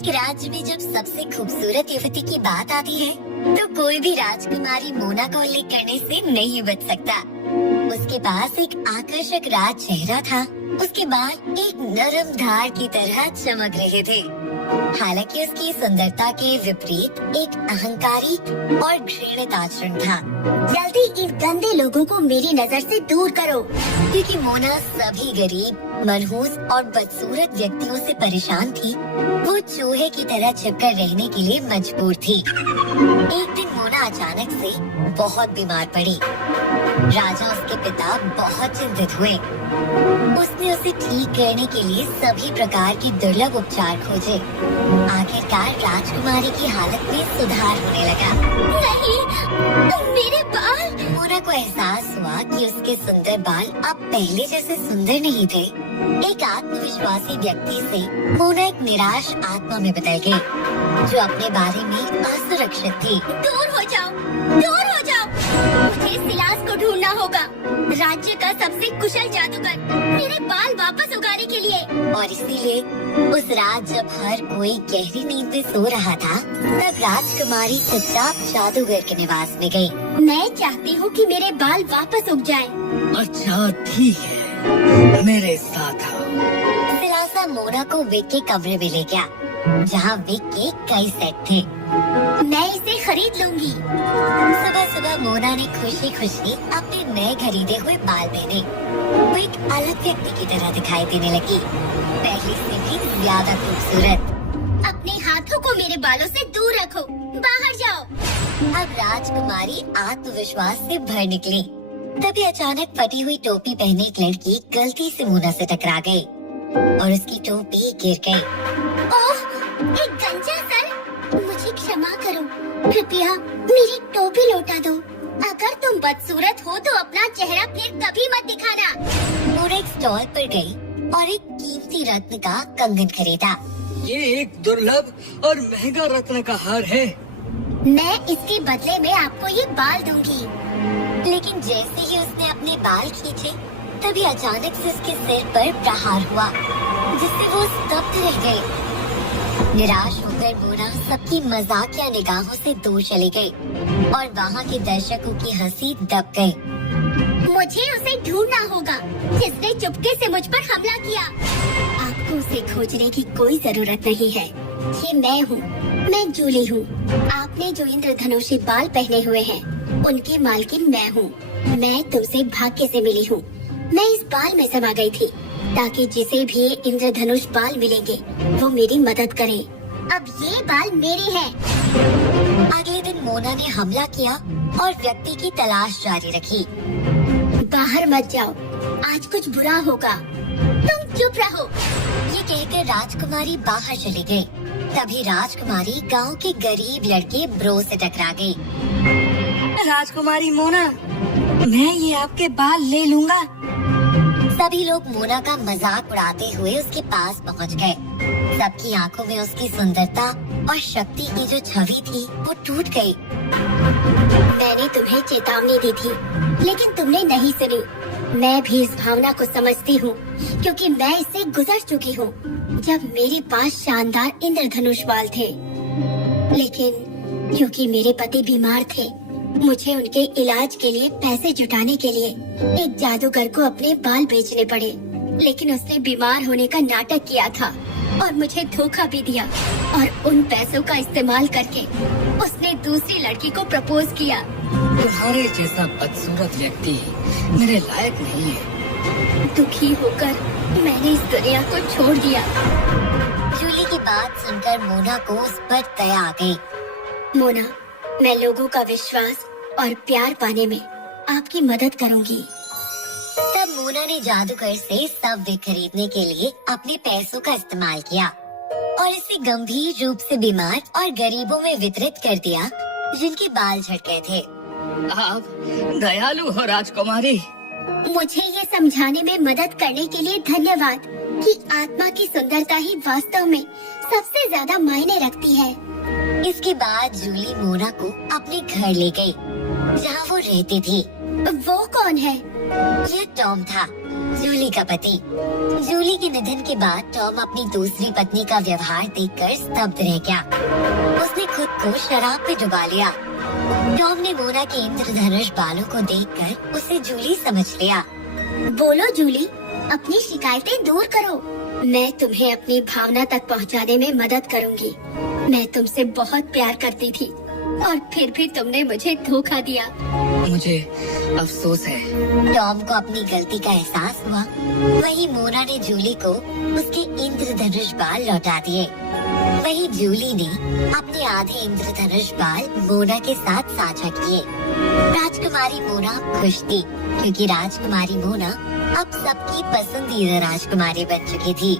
एक राज्य में जब सबसे खूबसूरत युवती की बात आती है तो कोई भी राजकुमारी मोना का उल्लेख करने से नहीं बच सकता। उसके पास एक आकर्षक राज चेहरा था। उसके बाल एक नरम धार की तरह चमक रहे थे। हालांकि उसकी सुंदरता के विपरीत एक अहंकारी और घृणित आचरण था। जल्दी इन गंदे लोगों को मेरी नजर से दूर करो, क्योंकि मोना सभी गरीब, मनहूस और बदसूरत व्यक्तियों से परेशान थी। वो चूहे की तरह छिपकर रहने के लिए मजबूर थी। एक दिन मोना अचानक से बहुत बीमार पड़ी। राजा उसके पिता बहुत चिंतित हुए। उसने उसे ठीक करने के लिए सभी प्रकार के दुर्लभ उपचार खोजे। आखिरकार राजकुमारी की हालत में सुधार होने लगा। नहीं, मेरे बाल! मोना को एहसास हुआ कि उसके सुंदर बाल अब पहले जैसे सुंदर नहीं थे। एक आत्मविश्वासी व्यक्ति से मोना एक निराश आत्मा में बदल गई, जो अपने बारे में असुरक्षित थी। दूर हो जाओ, दूर हो जाओ! मुझे सिलास को ढूंढना होगा, राज्य का सबसे कुशल जादूगर, मेरे बाल वापस उगाने के लिए। और इसीलिए उस रात जब हर कोई गहरी नींद में सो रहा था, तब राजकुमारी चुपचाप जादूगर के निवास में गई। मैं चाहती हूँ कि मेरे बाल वापस उग जाएं। अच्छा ठीक है, मेरे साथ आओ। सिलासा मोना को विक के कमरे में ले गया, जहाँ विक के कई सेट थे। मैं इसे खरीद लूंगी। सुबह सुबह मोना ने खुशी खुशी अपने नए खरीदे हुए बाल पहने। वो एक अलग व्यक्ति की तरह दिखाई देने लगी, पहले से भी ज्यादा खूबसूरत। अपने हाथों को मेरे बालों से दूर रखो, बाहर जाओ। अब राजकुमारी आत्मविश्वास से भर निकली। तभी अचानक फटी हुई टोपी पहने एक लड़की गलती से मोना से टकरा गई और उसकी टोपी गिर गई। ओह, एक गंजा सर! मुझे क्षमा करो, कृपया मेरी टोपी लौटा दो। अगर तुम बदसूरत हो तो अपना चेहरा फिर कभी मत दिखाना। मोना एक स्टॉल पर गई और एक कीमती रत्न का कंगन खरीदा। ये एक दुर्लभ और महंगा रत्न का हार है। मैं इसके बदले में आपको ये बाल दूंगी। लेकिन जैसे ही उसने अपने बाल खींचे, तभी अचानक से उसके सिर पर प्रहार हुआ, जिससे वो स्तब्ध रह गई। निराश होकर मोना सबकी मजाकिया निगाहों से दूर चली गई और वहाँ के दर्शकों की हंसी दब गई। मुझे उसे ढूंढना होगा, जिसने चुपके से मुझ पर हमला किया। आपको उसे खोजने की कोई जरूरत नहीं है। ये मैं हूँ, मैं जूली हूँ। आपने जो इंद्रधनुषी बाल पहने हुए हैं, उनकी मालकिन मैं हूँ। मैं तुमसे भाग्य से मिली हूँ। मैं इस बाल में समा गई थी, ताकि जिसे भी इंद्रधनुष बाल मिलेंगे वो मेरी मदद करे। अब ये बाल मेरे हैं। अगले दिन मोना ने हमला किया और व्यक्ति की तलाश जारी रखी। बाहर मत जाओ, आज कुछ बुरा होगा। तुम चुप रहो। ये कहकर राजकुमारी बाहर चली गई। तभी राजकुमारी गांव के गरीब लड़के ब्रो से टकरा गई। राजकुमारी मोना, मैं ये आपके बाल ले लूँगा। सभी लोग मोना का मजाक उड़ाते हुए उसके पास पहुंच गए। सबकी आंखों में उसकी सुंदरता और शक्ति की जो छवि थी वो टूट गई। मैंने तुम्हें चेतावनी दी थी, लेकिन तुमने नहीं सुनी। मैं भी इस भावना को समझती हूँ, क्योंकि मैं इससे गुजर चुकी हूँ, जब मेरे पास शानदार इंद्रधनुष बाल थे। लेकिन क्योंकि मेरे पति बीमार थे, मुझे उनके इलाज के लिए पैसे जुटाने के लिए एक जादूगर को अपने बाल बेचने पड़े। लेकिन उसने बीमार होने का नाटक किया था और मुझे धोखा भी दिया, और उन पैसों का इस्तेमाल करके उसने दूसरी लड़की को प्रपोज किया। तुम्हारे जैसा बदसूरत व्यक्ति मेरे लायक नहीं है। दुखी होकर मैंने इस दुनिया को छोड़ दिया। जूली की बात सुनकर मोना को उस पर दया आ गई। मोना, मैं लोगों का विश्वास और प्यार पाने में आपकी मदद करूंगी। तब मोना ने जादूगर से सब वे खरीदने के लिए अपने पैसों का इस्तेमाल किया और इसे गंभीर रूप से बीमार और गरीबों में वितरित कर दिया, जिनके बाल झड़ गए थे। आप दयालु हो राजकुमारी। मुझे ये समझाने में मदद करने के लिए धन्यवाद कि आत्मा की सुंदरता ही वास्तव में सबसे ज्यादा मायने रखती है। इसके बाद जूली मोना को अपने घर ले गई, जहाँ वो रहती थी। वो कौन है? यह टॉम था, जूली का पति। जूली के निधन के बाद टॉम अपनी दूसरी पत्नी का व्यवहार देखकर स्तब्ध रह गया। उसने खुद को शराब में डुबा लिया। टॉम ने मोना के इंद्रधनुष बालों को देखकर उसे जूली समझ लिया। बोलो जूली, अपनी शिकायतें दूर करो। मैं तुम्हें अपनी भावना तक पहुंचाने में मदद करूंगी। मैं तुमसे बहुत प्यार करती थी और फिर भी तुमने मुझे धोखा दिया। मुझे अफसोस है। टॉम को अपनी गलती का एहसास हुआ। वहीं मोना ने जूली को उसके इंद्रधनुष बाल लौटा दिए। वहीं जूली ने अपने आधे इंद्रधनुष बाल मोना के साथ साझा किए। राजकुमारी मोना खुश थी क्योंकि राजकुमारी मोना अब सबकी पसंदीदा राजकुमारी बन चुकी थी।